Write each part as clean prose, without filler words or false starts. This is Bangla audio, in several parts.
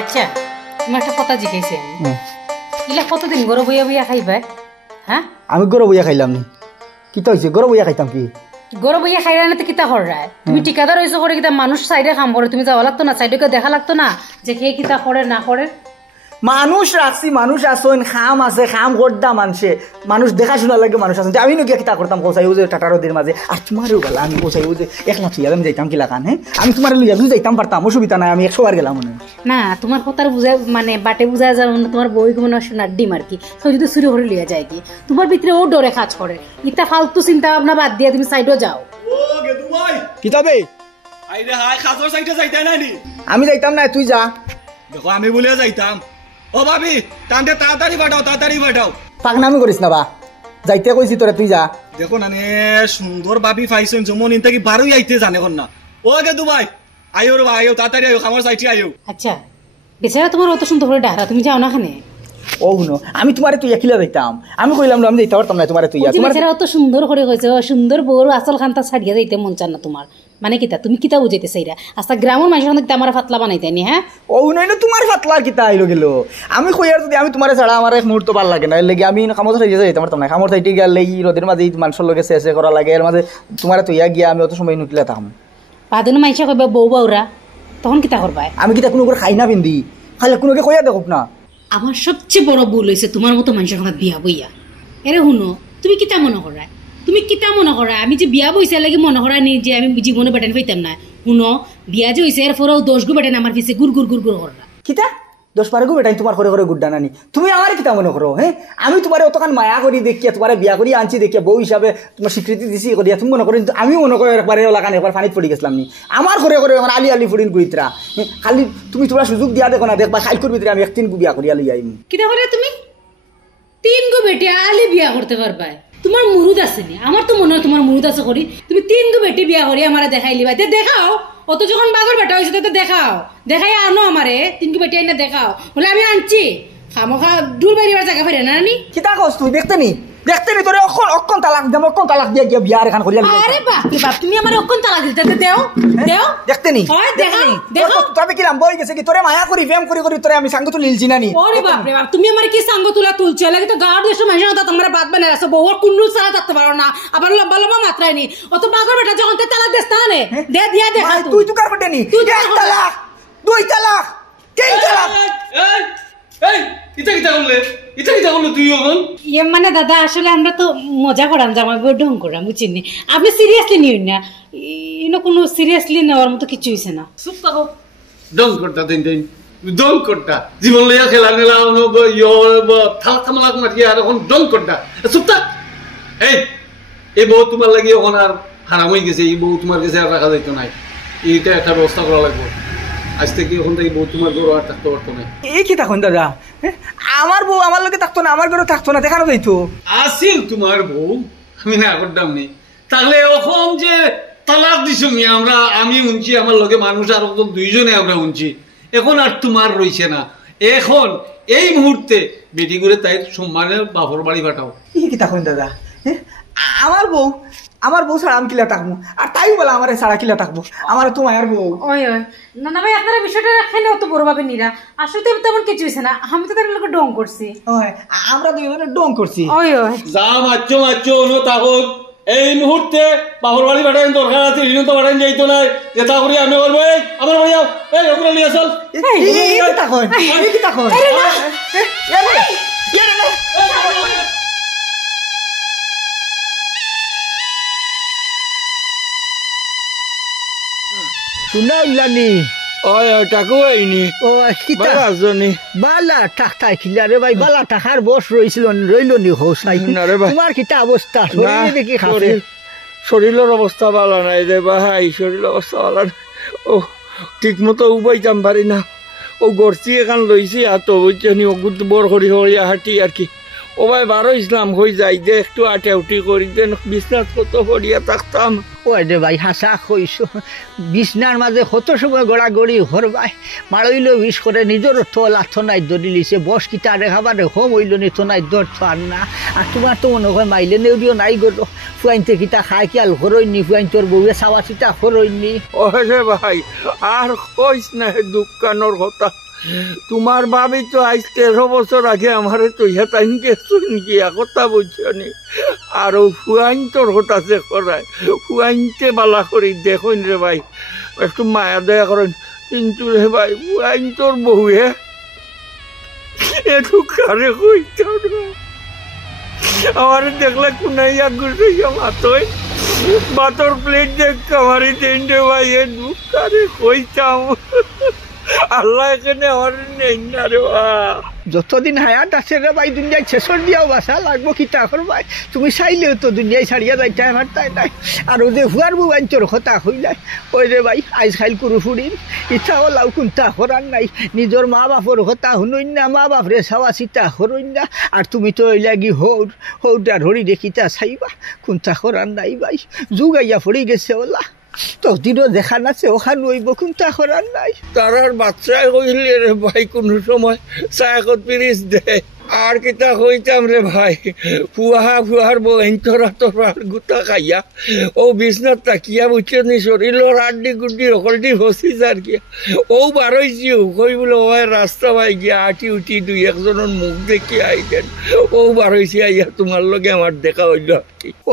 আচ্ছা তোমার একটা কথা জিজ্ঞাসি আমি ইলা কতদিন গরু বইয়া বইয়া খাইবা হ্যাঁ আমি গরু বইয়া খাইলাম নি কিতা হইছে গরু বইয়া খাইতাম কি গরু বইয়া খাইলা না তো কিতা কররায় তুমি ঠিকাদার হইছো করে কিতা মানুষ সাইডে কাম করে তুমি যাওয়া লাগতো না সাইডে দেখা লাগতো না যে কে কিতা করে না করে মানুষ রাখছি মানুষ আসেন খাম আছে খাম করতাম মানুষ দেখাশোনা লাগে মানুষ আসেন আমি নকিয়া কিতা করতাম কোসাইও যে টাটারোদের মাঝে আর তোমারও গেল আমি কোসাইও যে একলা তুই আমি যাইতাম কি লাগান হ্যাঁ আমি তোমার লইয়া তুই যাইতাম পারতাম অসুবিধা নাই আমি 100 বার গেলাম মনে না তোমার কথার বুঝা মানে বাটে বুঝা যাবে না তোমার বই কোনো সোনার ডিম আর কি তো যদি চুরি করে লিয়া যায় কি তোমার ভিতরে ও ডরে কাজ করে ইতা ফালতু চিন্তা ভাবনা বাদ দিয়ে তুমি সাইডও যাও ও গেদু ভাই কিতাবে আইরে হাই খাজর সাইডে যাইতা নানি আমি যাইতাম না তুই যা দেখো আমি বলে যাইতাম ও ভাবি তান্তে তাড়াতাড়ি বাটাও পাগনামি করিস না বা যাইতে কইছি তোরে তুই যা দেখো না নে সুন্দর ভাবি পাইছেন জমন ইনতা কি বারোই আইতে জানে কোন না ও গেদু ভাই আইও রে আইও তাড়াতাড়ি আইও আমার সাইডে আইও আচ্ছা বেচারা তোমার অত সুন্দর করে ডাহরা তুমি যাও না খানে ও হুনো আমি তোমারে তুই একিলা যাইতাম আমি কইলাম আমি যাইতে পারতাম না তোমারে তুই তোমার বেচারা অত সুন্দর করে কইছে সুন্দর বড় আসল খানটা ছাড়িয়া যাইতে মন চান না তোমার মানে কিতা তুমি কিতা বুঝাইতে চাইরা আস্তা গ্রামের মানুষের মধ্যে আমার ফাতলা বানাইতেনি হ্যাঁ ও নই না তোমার ফাতলার কিতা আইলো গেল আমি কইয়ার যদি আমি তোমারে ছাড়া আমার এক মুহূর্ত ভাল লাগে না এর লাগি আমি কামত সাইতে যাইতে পারতাম না কামত সাইতে গেলে এই রোদের মাঝে মানুষের লগে শেষে করা লাগে এর মাঝে তোমারে তুইয়া গিয়া আমি অত সময় নুকিলা থাম পাদুন মাইসা কইবা বউ বাউরা তখন কিতা করবা আমি কিতা কোনো করে খাই না পিন্দি খালি কোনোকে কইয়া দেখুক না আমার সবচেয়ে বড় ভুল হয়েছে তোমার মতো মানুষের ঘরে বিয়া বইয়া এরে শুনো তুমি কিতা মনে করা আমি যে বিয়া বইছে লাগে মনে করা নি যে আমি জীবনে বেটান পাইতাম না শুনো বিয়া যে হয়েছে এর পরেও 10 গো বেটান আমার পিছে গুড় করা কিতা 10-12 গো বেটাই তোমার করে গুড্ডা নানি তুমি আমার কিতা মনে করো হ্যাঁ আমি তোমার অতখান মায়া করি দেখিয়া তোমার বিয়া করি আনছি দেখিয়া বউ হিসাবে তোমার স্বীকৃতি দিছি করিয়া তুমি মনে করো আমি মনে করো একবারে লাগান একবার পানিত পড়ি গেছিলাম নি আমার করে আমার আলি ফুড়িন গুইত্রা খালি তুমি তোরা সুযোগ দিয়া দেখো না দেখবা খাই করবি আমি 1-3 গো বিয়া করিয়া লই আইম কিতা বলে তুমি 3 গো বেটি আলি বিয়া করতে পারবা তোমার মুরুদ আছে নি আমার তো মনে হয় তোমার মুরুদ আছে করি তুমি 3 গো বেটি বিয়া করি আমারে দেখাই লিবা দেখাও অত যখন বাগর বেটা হয়েছে তো দেখাই আনো আমারে 3 গো বেটি আইনা দেখাও বলে আমি আনছি খামোখা দূর বেরিয়ে জায়গা ফেরে না নি কিতা কস তুই দেখতে নি তোরে অক্ষণ তালাক দিয়ে গিয়া বিয়ার এখান করিয়া আরে বাপ তুমি আমারে অক্ষণ তালাক দিতে দেও দেখতে নি হয় দেখো তবে কিরাম বই গেছে কি তোরে মায়া করি প্রেম করি তোরে আমি সাঙ্গ তুলি লিলছি না নি ওরে বাপ রে বাপ তুমি আমারে কি সাঙ্গ তুলছে লাগে তো গাড় দেশ মানুষের কথা তোমরা বাদ বানায় আসো বউর কুন্ডু ছাড়া থাকতে পারো না আবার লম্বা মাত্রায় নি অত বাগর বেটা যখন তালাক দেস তাহলে দিয়া দেখা তুই কার বেটে নি এক তালাক 2 তালাক 3 তালাক এই ইটা করলে তুই এখন মানে দাদা আসলে আমরা তো মজা করাম জামাই বউ ঢং করাম বুঝছেন আপনি সিরিয়াসলি নিন না কোনো সিরিয়াসলি নেওয়ার মতো কিছু হয়েছে না চুপ থাকো ডং করতা জীবন লইয়া খেলা থালাক মাটি আর এখন ডং করতা চুপ থাক এই বউ তোমার লাগি এখন আর হারাম হয়ে গেছে এই বউ তোমার কাছে আর রাখা যাইতো নাই এইটা একটা ব্যবস্থা করা লাগবে আজ থেকে এখন থেকে বউ তোমার গরু আর থাকতে পারতো না এই কি তখন দাদা আমার বউ আমার লোকে থাকতো না আমার গরু থাকতো না দেখানো যাইতো আসিল তোমার বউ আমি না করতাম নি তাহলে এখন যে তালাক দিছো আমি উনছি আমার লোকে মানুষ আর দুইজনে আমরা উনছি এখন আর তোমার রইছে না এখন এই মুহূর্তে বেটি করে তাই সম্মানে বাপর বাড়ি পাঠাও এই কি তখন দাদা আমার বউ ছাড়া আমি কিলা থাকবো আর তাই বলা আমার ছাড়া কিলা থাকবো আমার তো মায়ের বউ ওই না ভাই আপনারা বিষয়টা খেলে অত বড় ভাবে নিরা আসলে তেমন কিছু হয়েছে না আমি তো তাদের লোক ডং করছি আমরা দুইজনে ডং করছি যা মাচ্ছো অন্য তাগত এই মুহূর্তে বাপর বাড়ি পাঠাইন দরকার আছে হিনো তো পাঠাইন যাইতো না যেটা করি আমি বলবো আমার বাড়ি যাও ওগুলো নিয়ে আসল শুনাইলানি টাকু আইনি ও বালা টাকা খিলা রে ভাই বালা টাকার বস রইল নি হোসাই তোমার কিটা অবস্থা দেখি শরীরের অবস্থা ভালো নাই রে ভাই শরীরের অবস্থা ভালো নাই ও ঠিক মতো উবাইতাম পারি না ও গড়ছি এখান লইছি আর তো বুঝছি ওগুদ বড় করি হরিয়া হাঁটি আর কি ও ভাই বারো ইসলাম হয়ে যাই যে একটু আটে উঠি করি দেন বিছনাথ কত হরিয়া থাকতাম ও রে ভাই হাসা কইস বিছনার মাঝে কত সময় গড়াগড়ি হরবাই মারইল বিষ করে নিজের থল আথনাই ধরি লিছে বস কিটা রেখাবা রেখো মইল নি থনাই ধর থার না আর তোমার তো মনে হয় মাইলে নেউরিও নাই গো ফুয়াইনতে কিটা খাই কি আল হরইনি ফুয়াইন তোর বউয়ে চাওয়া চিতা হরইনি ও রে ভাই আর কইস না দুঃখানোর কথা তোমার ভাবি তো আজ 13 বছর আগে আমার তৈয়া তাইন গেছো নাকি কথা বলছো নি আর ফুয়াইন তোর হতাছে করায় ফুয়াইনতে বালা করি দেখুন রে ভাই একটু মায়া দয়া করেন কিন্তু রে ভাই ফুয়াইন তোর বউ একটু কারে কইতাম না আমার দেখলে কুনাইয়া গুছাইয়া মাতই বাতর প্লেট দেখ আমারই দেন রে ভাই এ দুঃখ কারে কইতাম আল্লাহ এখানে আমার নেই না রে যতদিন হায়াত আছে রে ভাই দুনিয়ায় শেষর দিয়াও বাসা লাগবো কি তা ভাই তুমি চাইলেও তো দুনিয়ায় ছাড়িয়া যাইতে আমার তাই নাই আর ও যে হুয়ার বউ আনচোর কথা হইলাই ওই রে ভাই আইজ খাইল করু ফুড়িন ইচ্ছাও লাউ কোনটা করার নাই নিজের মা বাপর কথা শুনইন না মা বাপরে চাওয়া চিতা হরইন না আর তুমি তো ওই লাগি হৌটার হরি দেখিতা চাইবা কোনটা করার নাই ভাই যুগাইয়া ফড়ি গেছে ওলা তদিনও দেখা নাছে ওখানে ওই বকুনটা করার নাই তারার বাচ্চায় কইলে রে ভাই কোনো সময় চায়াকত পিরিস দেয় আর কিতা কইতাম রে ভাই ফুয়ার বইন তোরা গুতা খাইয়া ও বিছনাত তাকিয়া বুঝছো নি শরীরের আড্ডি গুড্ডি অকলটি হসি যার গিয়া ও বারইছি কই বলে ও রাস্তা ভাই গিয়া আটি উঠি দুই একজনের মুখ দেখি আইতেন ও বারইছি আইয়া তোমার লগে আমার দেখা হইল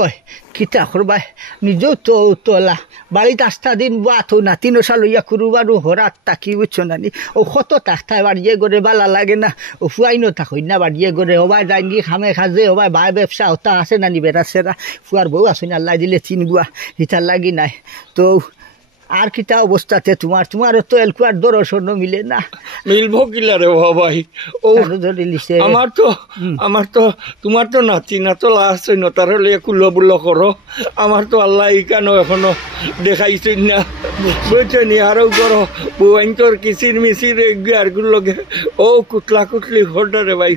ওই কিতা করবাই নিজেও তো তোলা বাড়িতে আস্থা দিন বা তো নাতি নশা লইয়া কুরুবারু হরাত তাকি বুঝছো নানি ও কত তাস্তায় বাড়িয়ে করে বালা লাগে না ও ফুয়াইনো থাকই না বাড়িয়ে করে হবাই যাইনি খামে খাজে হবাই বাই ব্যবসা হতা আছে নানি বেড়াছেরা ফুয়ার বউ আসুন আল্লাহ দিলে চিনগুয়া হিতার লাগি নাই তো আর কিতা অবস্থাতে তোমারও তো এলকুয়ার দর্শন মিলে না মিলবো কিলা রে ভাই ও আমার তো তোমার তো নাতি না তো লাস্ট নতার হলে কুলো বুলো করো আমার তো আল্লাহ ইকানো এখনো দেখাইছে না বুঝছো নি আরো করো বউন তোর কিসির মিসির আর গুলোকে ও কুটলা কুটলি ঘটা রে ভাই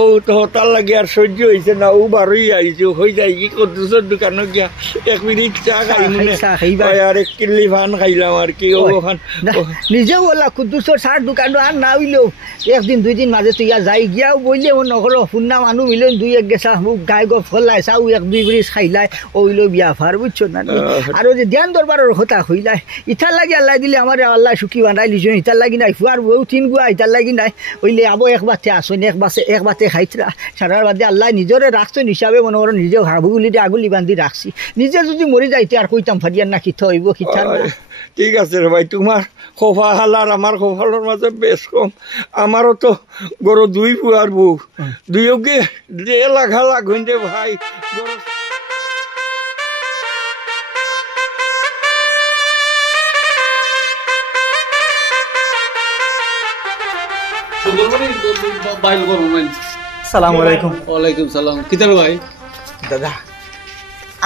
ও তো তার লাগে আর সহ্য হয়েছে না ও বারোই আইছে হয়ে যায় কি করতেছ দোকানে গিয়া 1 মিনিট চা খাই মনে আর 1 কিল্লি ফান খাইলাম আর কি নিজে বলা কুদ্দুসর সার দোকান আর না হইলেও 1 দিন 2 দিন মাঝে তো ইয়া যাই গিয়াও বললে নকর শুননা মানুষ মিলে 2-1 গেছা মুখ গায়ে গো ফলাই চাও 1-2 ব্রিজ খাইলাই ওইলো বিয়া ফার বুঝছো না আর যে ধ্যান দরবারের কথা হইলাই ইটার লাগি আল্লাহ দিলে আমার আল্লাহ সুখী বানাই লিছেন ইটার লাগি নাই ফুয়ার বউ 3 গুয়া ইটার লাগি নাই হইলে আবো একবাতে আসুন এক বাতে খাইতরা সারার বাদে আল্লাহ নিজরে রাখছেন হিসাবে মনে করো নিজে হাবুগুলি দিয়ে আগুলি বান্ধি রাখছি নিজে যদি মরে যাইতে আর কইতাম ফারিয়ার না কিথ হইব কিথার না ঠিক আছে রে ভাই তোমার খোফা হালার আমার খোফালোর মাঝে বেশ কম আমারও তো গরু 2 ফুয়ার বউ দুইকে যে লাগা লাগুন যে ভাই সালাম আলাইকুম ওয়ালাইকুম সালাম কিতার ভাই দাদা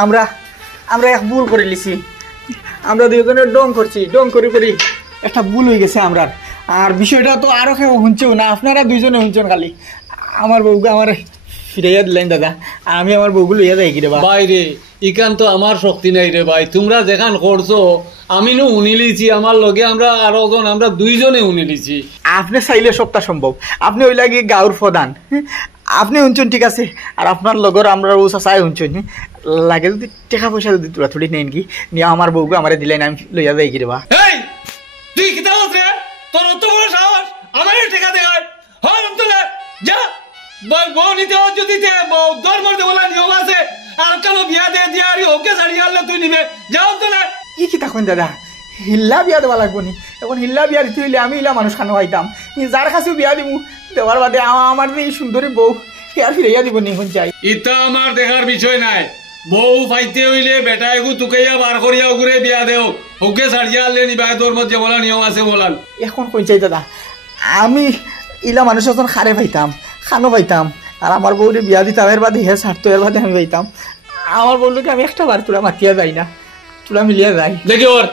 আমরা এক ভুল করে লিছি আমরা দুইজনে ডং করি একটা ভুল হয়ে গেছে আমরা আর বিষয়টা তো আরো কেউ শুনছেও না আপনারা দুইজনে শুনছেন খালি আমার বউকে আমার ফিরাইয়া দিলেন দাদা আমি আমার বউগুলো লইয়া যাই কি রে ভাই রে ইকান তো আমার শক্তি নাই রে ভাই তোমরা যেখান করছো আমি নো উনিলিছি আমার লগে আমরা আরো জন আমরা দুইজনে উনিলিছি আপনি চাইলে সবটা সম্ভব আপনি ওই লাগে গাঁর প্রধান আপনি শুনছেন ঠিক আছে আর আপনার লগর আমরা ও চাচাই শুনছেন লাগে যদি টাকা পয়সা যদি তোরা থোড়ি নেন কি নিয়ে আমার বউকে আমার দিলেন আমি লইয়া যাই কি রে বা তুই কি তাও আছে তোর অত বড় সাহস আমারে টাকা দে হয় হল তোলে যা বউ নিতে যদি ধর্ম দেবলা নিয়ম আছে আর কেন বিয়া দিয়ে দিয়া আর ওকে ছাড়িয়ে আনলে তুই নিবে যাও তোলে ই কি তখন দাদা হিল্লা বিয়া দেওয়া লাগবো নি এখন হিল্লা বিয়া দিতে হইলে আমি হিলা মানুষ খানো খাইতাম যার কাছেও বিয়া দিব দেওয়ার বাদে আমার যে সুন্দরী বউ আর ফিরাইয়া দিব নি এখন চাই ইটা আমার দেখার বিষয় নাই বউ পাইতে হইলে বেটা এগু তুকাইয়া বার করিয়া ওগুরে বিয়া দেও ওকে ছাড়িয়া আনলে নিবা ধর্ম যে বলা নিয়ম আছে বলান এখন কই চাই দাদা আমি ইলা মানুষ এখন খারে পাইতাম খানো পাইতাম আর আমার বউরে বিয়া দিতাম এর বাদে হে ছাড়তো এর বাদে আমি পাইতাম আমার বললোকে আমি একটা বার তোরা মাতিয়া যাই না তোরা মিলিয়া যাই দেখি ওর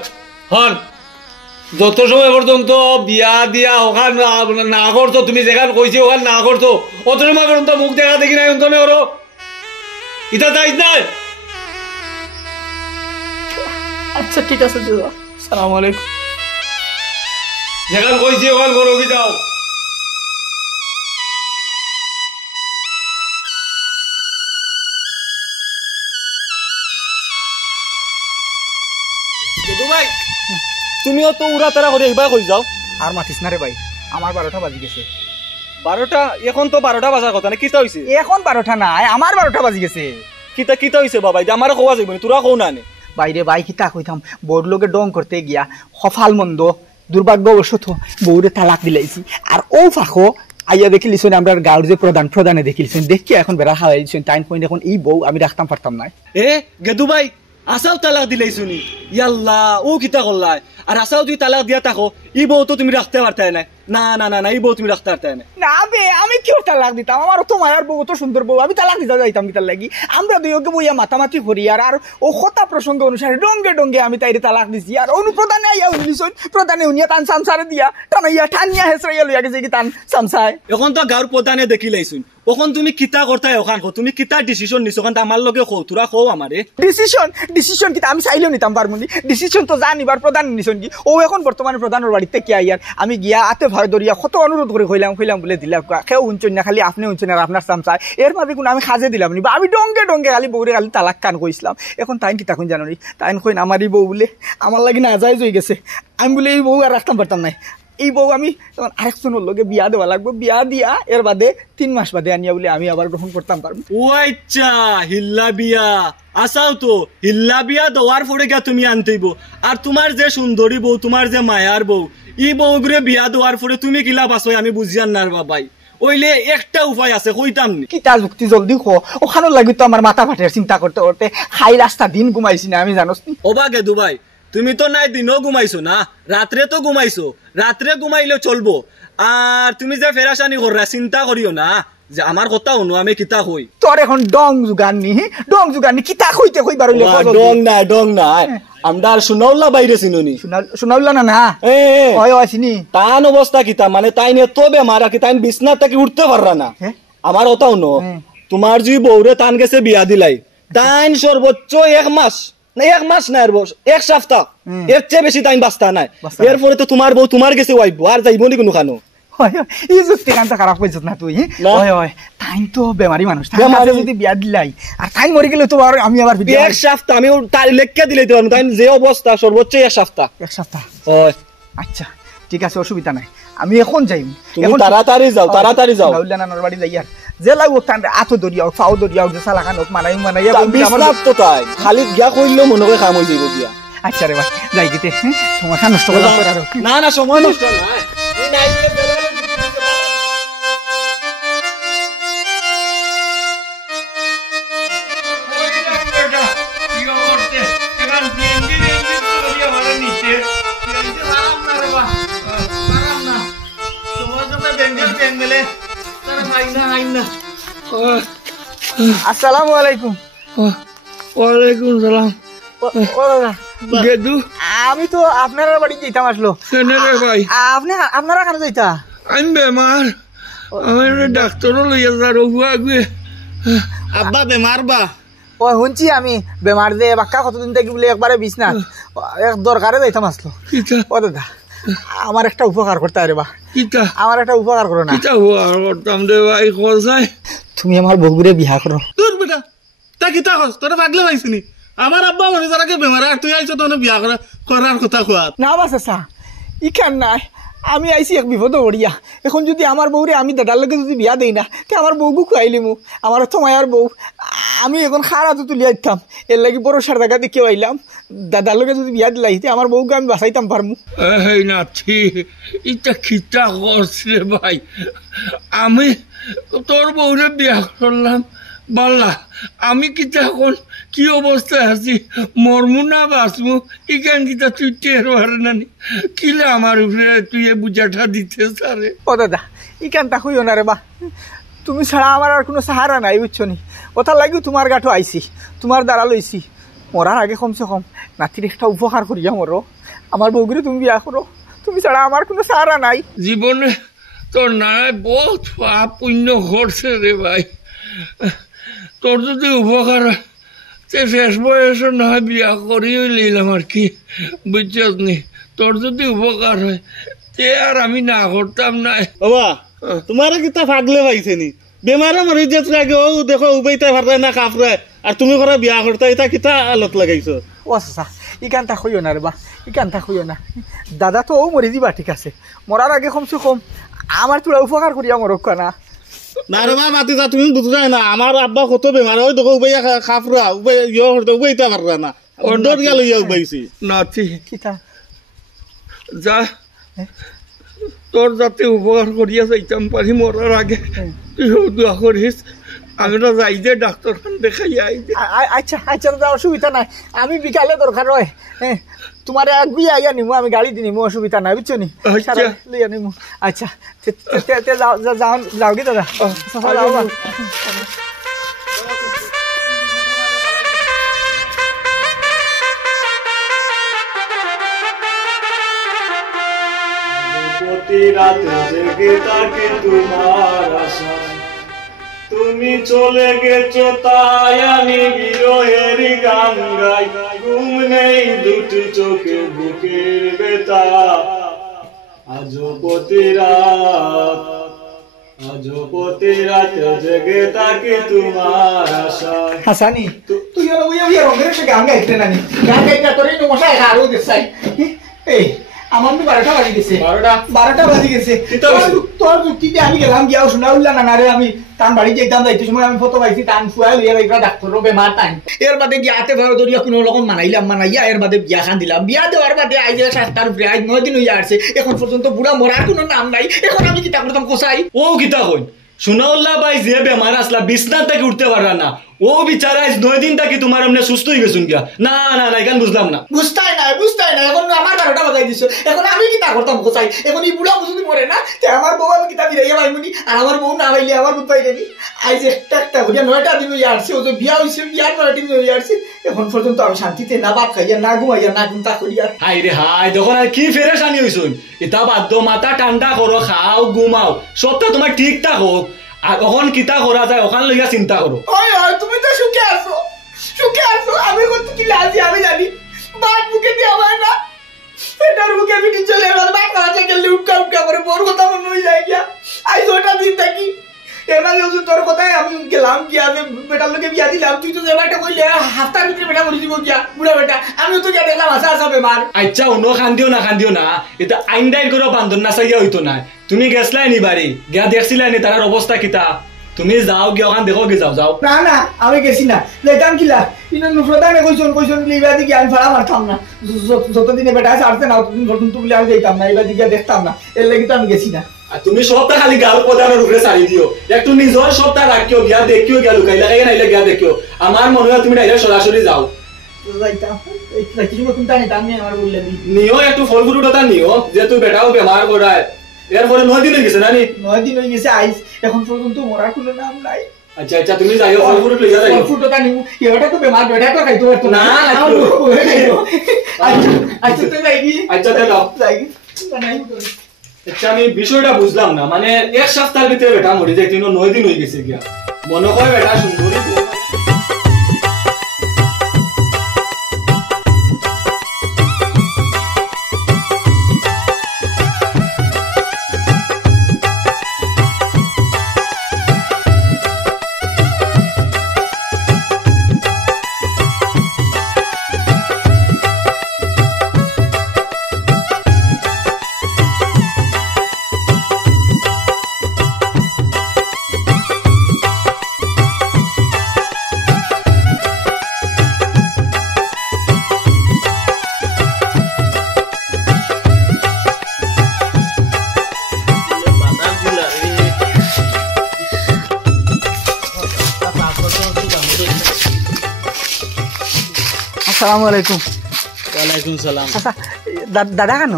হন যত সময় পর্যন্ত বিয়া দিয়া ওখান না করতো তুমি যেখান কইছি ওখান না করতো অত সময় পর্যন্ত মুখ দেখা দেখি নাই অন্তনে ওর ইটা দায়িত্ব নাই আচ্ছা ঠিক আছে দাদা সালাম আলাইকুম যেখান কইছি ওখান করো কি যাও তুমিও তো উড়া তারা করে একবার কই যাও আর মাতিস না রে ভাই, আমার 12টা বাজি গেছে। 12টা? এখন তো 12টা বাজার কথা না, কিতা হইছে? এখন 12টা নাই, আমার 12টা বাজি গেছে। কিতা হইছে বাবা? আমারও কোয়া যাইব, তোরা কও না নে। বাইরে ভাই কিতা কইতাম, বউর লোকে ডং করতে গিয়া সফাল মন্দ দুর্ভাগ্যবশত বউরে তালাক দিলাইছি। আর ও ফাঁকো আইয়া দেখিলিছেন আমরা গাঁর যে প্রধানে দেখিলিছেন, দেখিয়া এখন বেড়া খাওয়াইছেন টাইম পয়েন্ট। এখন এই বউ আমি রাখতাম পারতাম না। এ গেদু ভাই, আসাও তালাক দিলাই শুনি, ইয়াল্লা ও কিতা করলাই? আর আসাও তুই তালাক দিয়া থাকো, ই বউ তো তুমি রাখতে পারতে না। না না না না, এই বউ তুমি রাখতে পারতে না। না বে, আমি কেউ তালাক দিতাম? আমার তো মায়ার বউ, তো সুন্দর বউ, আমি তালাক দিতে যাইতাম কিতার লাগি? আমরা দুইকে বইয়া মাতামাতি করি আর ও কথা প্রসঙ্গ অনুসারে ডঙ্গে ডঙ্গে আমি তাইরে তালাক দিছি। আর অনুপ্রদানে আইয়া উনিছন, প্রধানে উনিয়া টান সামসারে দিয়া টানাইয়া ঠানিয়া হেসরাইয়া লইয়া গেছে কি টান সামসায়। এখন তো গাঁর প্রধানে দেখিলাইছুন, ওখান তুমি কিতা করতাই ওখান কো, তুমি কিতা ডিসিশন নিছো ওখান আমার লগে কও, তোরা কও আমারে। ডিসিশন কিতা আমি চাইলেও নিতাম পারমুনি। ডিসিশন তো জানিবার প্রধান নিছন কি ও এখন বর্তমানে প্রধানের বাড়িতে কি আইয়ার আমি গিয়া আতে ভয় ধরিয়া কত অনুরোধ করে কইলাম বলে দিলাম, কেউ উঞ্চন না, খালি আপনি উঞ্চন আর আপনার সামসায়। এর মাঝে কোনো আমি খাজে দিলাম নি, আমি ডঙ্গে ডঙ্গে খালি বউরে খালি তালাক কান কইছিলাম। এখন তাই কিতা কইন জানো নি, তাই কইন আমারই বউ বলে আমার লাগি না যায় হয়ে গেছে। আমি বলে এই বউ আর রাখতাম পারতাম নাই। এই বউ আমি তখন আরেকজনের লগে বিয়া দেওয়া লাগবো, বিয়া দিয়া এর বাদে 3 মাস বাদে আনিয়া বলে আমি আবার গ্রহণ করতাম পারবো। ও আচ্ছা, হিল্লা বিয়া আসাও তো, হিল্লা বিয়া দেওয়ার পরে গিয়া তুমি আনতেইব। আর তোমার যে সুন্দরী বউ, তোমার যে মায়ার বউ, ই বউগুলো বিয়া দেওয়ার পরে তুমি কিলা বাসো আমি বুঝিয়ান না বাবাই। ওইলে একটা উপায় আছে, কইতাম নি। কিতা যুক্তি জলদি খো, ওখানে লাগি তো আমার মাথা ফাটের চিন্তা করতে করতে খাই রাস্তা দিন ঘুমাইছি না আমি, জানোস নি? ওবা গেদু ভাই, তুমি তো নাই দিনও ঘুমাইছো না, রাত্রে তো ঘুমাইছো। রাত্রে ঘুমাইলে চলবো। আর তুমি যে ফেরাসানি কররা, চিন্তা করিও না যে আমার কথা শুনো আমি কিতা কই। তোর এখন ডং জুগাননি কিতা কইতে কইবার হইলে ডং নাই আমরা শুনাউল্লা বাইরে চিনুনি। শুনাউল্লা না না ওই চিনি। তান অবস্থা কিতা মানে তাই নিয়ে তো বেমারা কি তাই বিছনা থেকে উঠতে পাররা না। আমার কথা শুনো, তোমার যে বউরে তান গেছে বিয়া দিলাই, তাইন সর্বোচ্চ 1 মাস না 1 মাস না 1 সপ্তাহ, এর চেয়ে বেশি টাইম বাঁচতা নাই। এরপরে তো তোমার বউ তোমার গেছে ওয়াইব আর যাইব নি কোনো খানো। এই যুক্তি কানটা খারাপ কইছ না তুই। তাই তো বেমারি মানুষ, যদি বিয়া দিলাই আর তাই মরে গেলে তো আর আমি আবার 1 সপ্তাহ আমি তার লেখকে দিলে তো তাই যে অবস্থা সর্বোচ্চ 1 সপ্তাহ। আচ্ছা ঠিক আছে, অসুবিধা নাই, আমি এখন যাই। এখন তাড়াতাড়ি যাও নানার বাড়ি যাই। আর যে লাগো আতো দরিয়াও ফাও দরিয়াও যে সালাখানোক মানাইয়া তো তাই খালি গিয়া কইলেও মনে করে কাম হয়ে যাইব গিয়া। আচ্ছা রে ভাই যাই গিতে, সময় নষ্ট করলাম। না না সময় নষ্ট নাই। আসসালামু আলাইকুম। ওয়ালাইকুম সালাম। গেদু, আমি তো আপনার বাড়ি যাইতাম আসলো। ভাই আপনারা কেন যাইতা? আমি বেমার, আমি ডাক্তারও লইয়া যার আগুয়ে। আব্বা বেমার বা? ও শুনছি আমি বেমার যে বাক্কা কতদিন থেকে বলে একবারে বিছনা এক দরকারে যাইতাম আসলো। ও দাদা আমার একটা উপকার করতে আরে বা, আমার একটা উপকার করো না। করতাম রে ভাই, কসাই তুমি আমার বউরে বিয়া করো। তোর বেটা তা কিতা কস, তোরা পাগলে পাইছিনি? আমার আব্বা মনে যারাকে বেমার আর তুই আইছো তো বিয়া করার কথা কোয়া না। বাস আচ্ছা ইখান নাই, আমি আইছি এক বিপদ বড়িয়া। এখন যদি আমার বউরে আমি দাদার লগে যদি বিয়া দেই না, তে আমার বউকে খুয়াইলি মু, আমার তো মায়ার বউ। আমি এখন খারা তো তুলিয়া দিতাম, এর লাগি বড় সার জায়গা দেখে আইলাম। দাদার লগে যদি বিয়া দিলাই তে আমার বউকে আমি বাঁচাইতাম পারমু। এই নাথি এটা খিতা করছে ভাই, আমি তোর বউরে বিয়া করলাম বললা, আমি কিতা এখন কি অবস্থায় আছি, মরমু না বাঁচমু ইখান কিতা তুই টের পারে নানি, কিলে আমার উপরে তুই বুঝাটা দিতে সারে। ও দাদা ইখানটা হইও না রে বা, তুমি ছাড়া আমার আর কোনো সাহারা নাই বুঝছো নি। কথা লাগিও তোমার গাঠো আইছি, তোমার দ্বারা লইছি। মরার আগে কমসে কম নাতির একটা উপকার করিয়া মরো, আমার বউগুলো তুমি বিয়া করো, তুমি ছাড়া আমার কোনো সাহারা নাই। জীবনে তোর নাই বহুত পাপ পুণ্য ঘটছে রে ভাই, তোর যদি উপকার হয় শেষ বয়সে না হয় বিয়া করিও নিলাম আর কি, বুঝছস নি? তোর যদি উপকার হয় তে আর আমি না করতাম না। বাবা তোমার কিতা পাগলে পাইছে নি? বেমারে মরে যেতে আগে ও দেখো উবাইতে পারে না কাপড়ে, আর তুমি করে বিয়া করতে এটা কিতা আলত লাগাইছো? ও আচ্ছা ইকানটা হইও না রে বা, ইকানটা হইও না। দাদা তো ও মরে দিবা, ঠিক আছে, মরার আগে কমসে কম আমার তোরা উপকার করিয়া মরক না। না রে মা মাতি যা, তুমি বুঝো না, আমার আব্বা কত বেমার, ওই দেখো উবাইয়া খাফরা উবাই ইয়ে করতে উবাইতে পারবে না, অর্ডার গেল ইয়া উবাইছি। নাতি কিতা যা, তোর যাতে উপকার করিয়া যাইতাম পারি মরার আগে, তুই দোয়া করিস আমি না যাই যে ডাক্তার দেখাই আই। আচ্ছা আচ্ছা দাদা, অসুবিধা নাই, আমি বিকালে দরকার হয় হ্যাঁ তোমার একগুই আইয়া নিমু, আমি গাড়ি দিয়ে নিমু, অসুবিধা নাই বুঝছো নি, আচ্ছা। লইয়া নিমু। আচ্ছা যাও কি দাদা, রাতে জেগে থাকে তোমার আশায়, তুমি চলে গেছো তাই আমি বিরহের গান গাই, ঘুম নেই দুটি চোখে বুকের বেতা, আজও প্রতি রাতে জেগে থাকে তোমার আশায়। হাসানি তুই রঙের এসে গান গাইতে নানি, গান গাইতে তোর এই মশাই আরো দেখাই। এই আমার তো 12টা বাজি গেছে, 12টা বাজি গেছে, তোর যুক্তিতে আমি গেলাম গিয়াও শোনা উল্লা না রে, আমি টান বাড়ি যেতাম, যাইতে সময় আমি ফটো পাইছি, টান ফুয়াই লইয়া একটা ডাক্তার বেমার টাইম, এর বাদে গিয়াতে ভাবে ধরিয়া কোনো রকম মানাইয়া এর বাদে বিয়া খান দিলাম, বিয়া দেওয়ার বাদে আজ 7টার উপরে, আজ 9 দিন হইয়া আসছে, এখন পর্যন্ত বুড়া মরার কোনো নাম নাই, এখন আমি কিতা করতাম কোসাই? ও কিতা কই সুনাউল্লাহ ভাই যে বেমার আসলা বিছনা থেকে উঠতে পারা না, ও বিচারা 9 দিন থাকি তোমার এমনি সুস্থ হয়ে গেছুন গিয়া। না না না এখান বুঝলাম না, বুঝতাই নাই এখন আমার 12টা বাজাই দিছো, এখন আমি কিতা করতাম কোসাই? এখন এই বুড়া বুঝতে মরে না, আমার বউ আমি কিতা বিরাইয়া পাইমুনি, আর আমার বউ না পাইলে আমার বুঝ পাইনি, আজ একটা হইয়া 9টা দিন হইয়া আসছে, ও যে বিয়া হইছে বিয়ার 9 দিন হইয়া আসছে, এখন পর্যন্ত আমি শান্তিতে না ভাত খাইয়া না ঘুমাইয়া না ঘুমতা করিয়া। হাই রে হাই, তখন আর কি ফেরেশানি হইছুন, এটা বাদ দো, মাথা ঠান্ডা করো, খাও ঘুমাও, সবটা তোমার ঠিকঠাক হোক, আর ওখান কিতা করা যায় ওখান লইয়া চিন্তা করো। তুমি তো সুখে আছো, আমি কত কি লাজি আমি জানি, বাট মুখে দেওয়া হয় না, এটার মুখে আমি চলে এবার বাট করা গেলে উটকা করে বড় কথা মনে হয়ে যায় গিয়া, আজ 2টা দিন থাকি, এবার তোর কথায় আমি গেলাম গিয়া, বেটার লোকে বিয়া দিলাম, তুই তো এবারটা কইলে হাফতার ভিতরে বেটা মরে দিব গিয়া, বুড়া বেটা, আমিও তো গিয়া দেখলাম আসা বেমার। আচ্ছা অন্য খান্দিও না, এটা আইন ডাইন করে বান্ধন না চাইয়া হইতো না, তুমি গেছলাই নি বাড়ি গিয়া দেখছিলাই নি তার অবস্থা কিতা, তুমি যাও গিয়া ওখান দেখো গে, যাও না আমি গেছি না, লেতাম কিলা প্রধানে কইছন এবার দিকে আমি ভাড়া মারতাম না, যতদিনে বেটা ছাড়তে না ততদিন পর্যন্ত বলে আমি যাইতাম না, এবার দিকে দেখতাম না, এর লেগে তো আমি গেছি না। তুমি সবটা খালি গাল প্রধানের উপরে ছাড়ি দিও, একটু নিজের সবটা রাখিও, গিয়া দেখিও, গিয়া লুকাই লাগে নাইলে গিয়া দেখিও, আমার মনে হয় তুমি নাইলে সরাসরি যাও, নিও একটু ফল ফুটুটা নিও, যেহেতু বেটাও বেমার করায়, এরপরে 9 দিন হয়ে গেছে না? 9 দিন হয়ে গেছে, আইস এখন পর্যন্ত মরার কোনো নাম নাই। আচ্ছা তুমি যাইও, ফল ফুটু লইয়া যাইও, ফল ফুটটা নিমু, এবারটা তো বেমার, বেটা তো খাইতো পারতো না। আচ্ছা তুই যাইবি? আচ্ছা চলো যাইবি। আচ্ছা আমি বিষয়টা বুঝলাম না, মানে 1 সপ্তাহের ভিতরে বেটা মরে যায়, 9 দিন হয়ে গেছে গিয়া, মনে হয় বেটা সুন্দরী। আসসালামু আলাইকুম। ওয়ালাইকুম সালাম। আচ্ছা দাদা কেন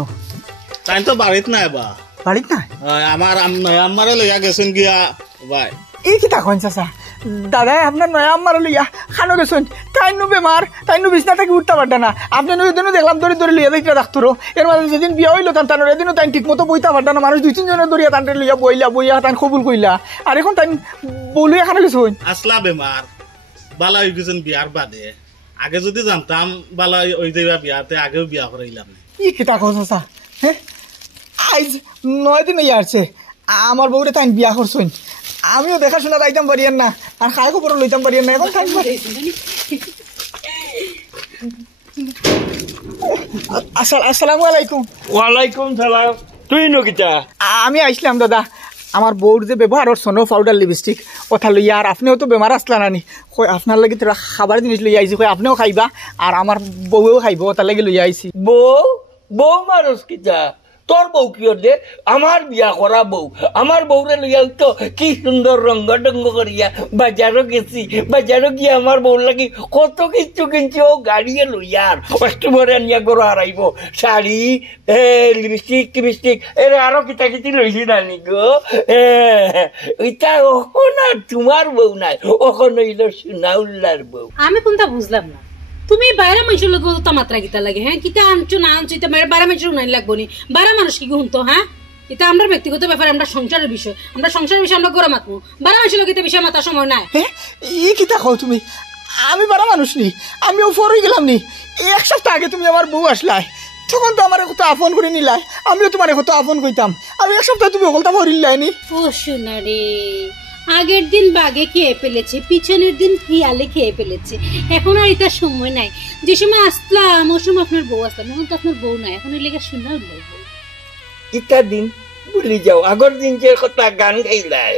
তাই তো বাড়িত নাই বা? বাড়িত নাই, আমার আমারে লইয়া গেছেন গিয়া ভাই। এই কি তখন চাচা, দাদাই আপনার নয়া আম্মার লইয়া খানো গেছেন, তাইনু বেমার, তাইনু বিছনা থেকে উঠতে পারত না, আপনি ওইদিনও দেখলাম ধরে লইয়া দেখতে ডাক্তারও, এর মাঝে যেদিন বিয়া হইলো তান এদিনও তাই ঠিক মতো বইতে পারত না, মানুষ 2-3 জনের ধরিয়া তানটা লইয়া বইয়া তান কবুল কইলা, আর এখন তাই বউ লইয়া খানো গেছেন। আসলা বেমার বালা হয়ে গেছেন বিয়ার বাদে, আগে যদি জানতাম বালা ওই যাইবা বিয়াতে আগেও বিয়া করাইলাম। কি কিতা কও চাচা, হ্যাঁ আজ 9 দিন হইয়া আসছে আমার বউরে তাই বিয়া করছেন, আমিও দেখাশোনা রাইতাম পারিয়েন না, আর খাই খবর লইতাম পারিয়েন না, এখন থাকবে আসসালামু আলাইকুম। ওয়ালাইকুম সালাম। তুই নকিতা? আমি আইসলাম দাদা, আমার বউর যে ব্যবহার ওর সোনো পাউডার লিপস্টিক কথা লইয়া, আর আপনিও তো বেমার আসলা নানি, কই আপনার লাগে তোরা খাবার জিনিস লইয়া আইছি, কই আপনিও খাইবা আর আমার বউও খাইব, তার লাগে লইয়া আইছি। বউ বউ মানুষ কিতা? তোর বউ কি দে? আমার বিয়া করা বউ, আমার বউরে লইয়া তো কি সুন্দর রঙ্গ ডঙ্গ করিয়া বাজারও গেছি, বাজারও গিয়ে আমার বউর লাগি কত কিছু কিনছি, ও গাড়িয়ে লইয়া আর একটু ভরে আনিয়া গরু হারাইব, শাড়ি লিপস্টিক টিপস্টিক এরে আরো কিতা কিতি লইছি নানি গো। ওইটা ওখন আর তোমার বউ নাই, ওখন হইল সোনাউল্লার বউ। আমি কোনটা বুঝলাম না, তুমি বাইরে মানুষের লোক তো মাত্রা কিতা লাগে, হ্যাঁ কিতা আনছো না আনছো, এটা বাইরে মানুষের নাই লাগবো নি, বাইরে মানুষ কি শুনতো? হ্যাঁ এটা আমরা ব্যক্তিগত ব্যাপার, আমরা সংসারের বিষয়, আমরা সংসারের বিষয় আমরা গড়ে মাতবো, বাইরে মানুষের লোক এটা বিষয় মাতার সময় নাই। হ্যাঁ ই কিতা কও তুমি? আমি বারা মানুষ নি, আমি ওপর হয়ে গেলাম নি। এক সপ্তাহ আগে তুমি আমার বউ আসলাই, তখন তো আমার কত আপন করে নিলাই, আমিও তোমার কত আপন কইতাম। আমি এক সপ্তাহ তুমি ওকলটা ভরিলাই নি। ও শোনা রে, আগের দিন বাগে খেয়ে ফেলেছে, পিছনের দিন পিয়ালে খেয়ে ফেলেছে, এখন আর এটা সময় নাই। যে সময় আসলাম ওই সময় আপনার বউ আসলাম, এখন তো আপনার বউ নাই, এখন লেগে শোনা বউ। ইটা দিন ভুলি যাও, আগর দিন যে কথা গান গাইলাই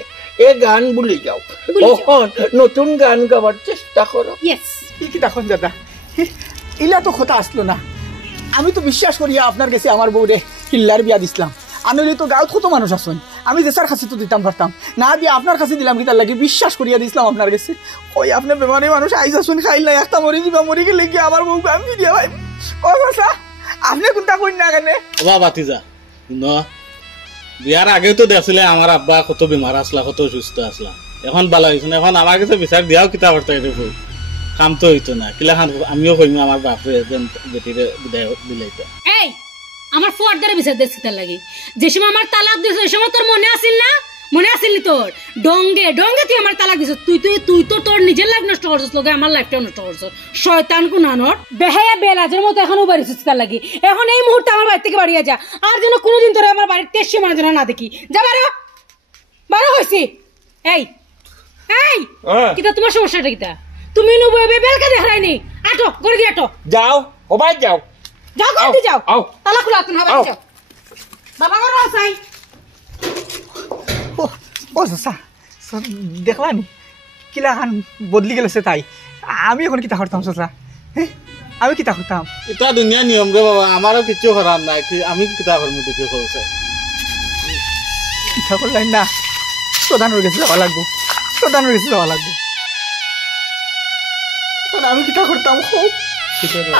এ গান ভুলি যাও, তখন নতুন গান গাবার চেষ্টা করো। ইয়েস, ই কি দেখুন দাদা, ইলা তো কথা আসলো না। আমি তো বিশ্বাস করিয়া আপনার কাছে আমার বউরে কিল্লার বিয়া দিছিলাম, আনলে তো গাঁত কত মানুষ আসুন, আমি যে স্যার কাছে তো দিতাম পারতাম না, দিয়ে আপনার কাছে দিলাম কি তার লাগে বিশ্বাস করিয়া দিছিলাম আপনার কাছে। ওই আপনি বেমারি মানুষ আইস আসুন, খাইল না একটা মরি দিবা, মরি গেলে গিয়ে আমার বউকে আমি দিয়া ভাই। ও চাচা আপনি কোনটা করেন না কেন? বাতিজা ন বিয়ার আগেও তো দেখছিলে আমার আব্বা কত বেমার আসলা, কত সুস্থ আসলা, এখন ভালো হয়েছে না, এখন আমার কাছে বিচার দিয়াও কিতা করতে কাম তো হইতো না, কিলা খান আমিও কইম আমার বাপরে বেটিরে বিদায় দিলাইতো। এই আমার ফোয়ারদারে বিচার দেশ কিতার লাগে, যে সময় আমার তালাক দিছ ওই সময় তোর মনে আসিল না? মনে আসিলি তোর? ডঙ্গে ডঙ্গে তুই আমার তালাক দিছ, তুই তো তোর নিজের লাইফ নষ্ট করছিস, লোকে আমার লাইফটাও নষ্ট করছিস। শয়তান কুনানোর বেহায়া বেলাজের মতো এখনো বাড়িছিস তার লাগি, এখন এই মুহূর্তে আমার বাড়ি থেকে বাড়িয়ে যা, আর যেন কোনোদিন তোরা আমার বাড়ির তেজ সীমানা যেন না দেখি। যা বারো বারো হয়েছি। এই এই কিতা তোমার সমস্যাটা কিতা? তুমি নুবো বেলকা দেখায়নি, আটো করে দিয়ে আটো, যাও ওবাই যাও, যাও করতে যাও, তালা খোলা তুমি হবে যাও, বাবা করো আসাই। ও চাচা দেখলা নি কিলা খান বদলি গেলেছে তাই, আমি এখন কিতা করতাম চাচা? হ্যাঁ আমি কিতা করতাম? এটা দুনিয়া নিয়ম রে বাবা, আমারও কিছু করার নাই, আমি কিতা করবো দেখে করছে কিতা করলাই না, প্রধানের কাছে যাওয়া লাগবো, প্রধানের কাছে যাওয়া লাগবো। আমি কিতা করতাম?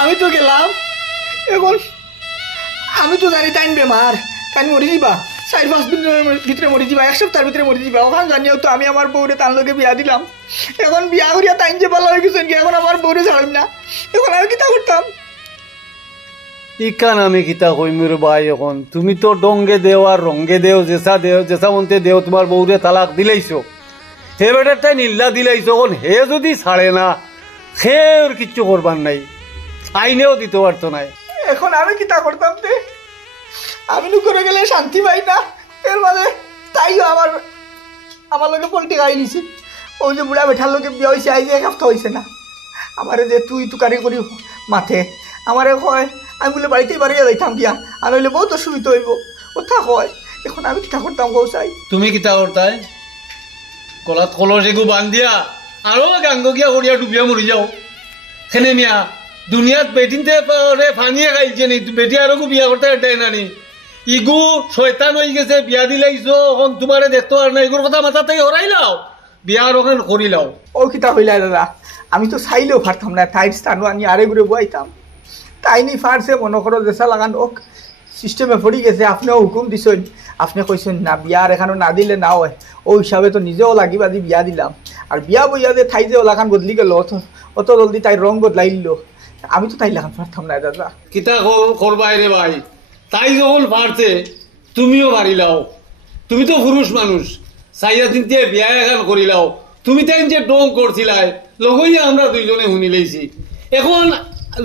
আমি তো গেলাম, এখন আমি তো জানি তাই বেমার, তাই মরি দিবা 4-5 দিনের ভিতরে মরি দিবা, এক সপ্তাহের ভিতরে মরি দিবা, ওখান জানিও তো আমি আমার বউরে তার লোকে বিয়া দিলাম, এখন বিয়া করিয়া তাই যে ভালো হয়ে গেছেন কি, এখন আমার বউরে ছাড়েন না, এখন আমি কিতা করতাম? ইকান আমি কিতা কইমির ভাই, এখন তুমি তো ডঙ্গে দেও আর রঙ্গে দেও, জেসা মনতে দেও, তোমার বউরে তালাক দিলাইছো, হে বেটারটাই নিল্লা দিলাইছো, এখন হে যদি ছাড়ে না সে ওর কিচ্ছু করবার নাই, আইনেও দিতে পারতো নাই। এখন আমি কিতা করতাম? আমি নু করে গেলে শান্তি পাই না, এর মাঝে তাইও আমার লোকে পল্টি গাই নিছে, ওই যে বুড়া বেঠার লোকে বিয়া হয়েছে, আইজে এক সপ্তাহ হয়েছে না, আমারে যে তুই তুকারি করি মাঠে আমারে কয়, আমি বলে বাড়িতেই বাড়িয়ে যাইতাম গিয়া, আর হইলে বহুত অসুবিধা হইব, ওথা হয়। এখন আমি কিতা করতাম গো চাই? তুমি কিতা করতাই? কলাত কলস এগু বান্ধিয়া আরো গাঙ্গ গিয়া করিয়া ডুবিয়া মরি যাও, খেনে মিয়া দুনিয়াত বেটিনতে ফানিয়ে খাইছে নি, বেটি আরো বিয়া করতে এটাই নানি, ইগু শয়তান হয়ে গেছে, বিয়া দিলাইছো, এখন তোমারে দেখতো আর না, এগুর কথা মাথা থেকে হরাইলাও, বিয়া আর ওখানে করিলাও। ও কিতা হইলাই দাদা, আমি তো চাইলেও পারতাম না, তাই স্থান আমি আরে ঘুরে বইতাম, তাই নি ফারছে মনে করো যেসা লাগান ওক সিস্টেমে পড়ি গেছে, আপনিও হুকুম দিছেন, আপনি কইছেন না বিয়া আর এখানে না দিলে না হয়, ওই হিসাবে তো নিজেও লাগি বাদি বিয়া দিলাম, আর বিয়া বইয়া যে থাই যে ওলাখান বদলি গেল, অত জলদি তাই রং বদলাইল, আমি তো তাই লাগান পারতাম না দাদা। কিতা করবাই রে ভাই, তাই যখন পারছে তুমিও পারিলাও, তুমি তো পুরুষ মানুষ, চাইয়া চিনতে বিয়া এখন করিলাও, তুমি তাই যে ডং করছিলাই লগইয়া আমরা দুইজনে শুনি লাইছি, এখন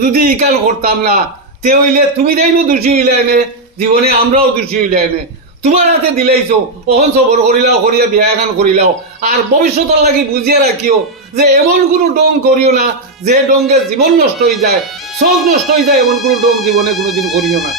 যদি ইকাল করতাম না তে হইলে তুমি তাইনো দোষী হইলাই নে, জীবনে আমরাও দোষী হইলাই নে, তোমার হাতে দিলাইছো, ওখান সবর করিলাও, করিয়া বিয়া এখন করিলাও, আর ভবিষ্যতের লাগি বুঝিয়ে রাখিও যে এমন কোনো ডং করিও না যে ডঙ্গে জীবন নষ্ট হয়ে যায়, চোখ নষ্ট হয়ে যায় এমন কোনো ডং জীবনে কোনোদিন করিও না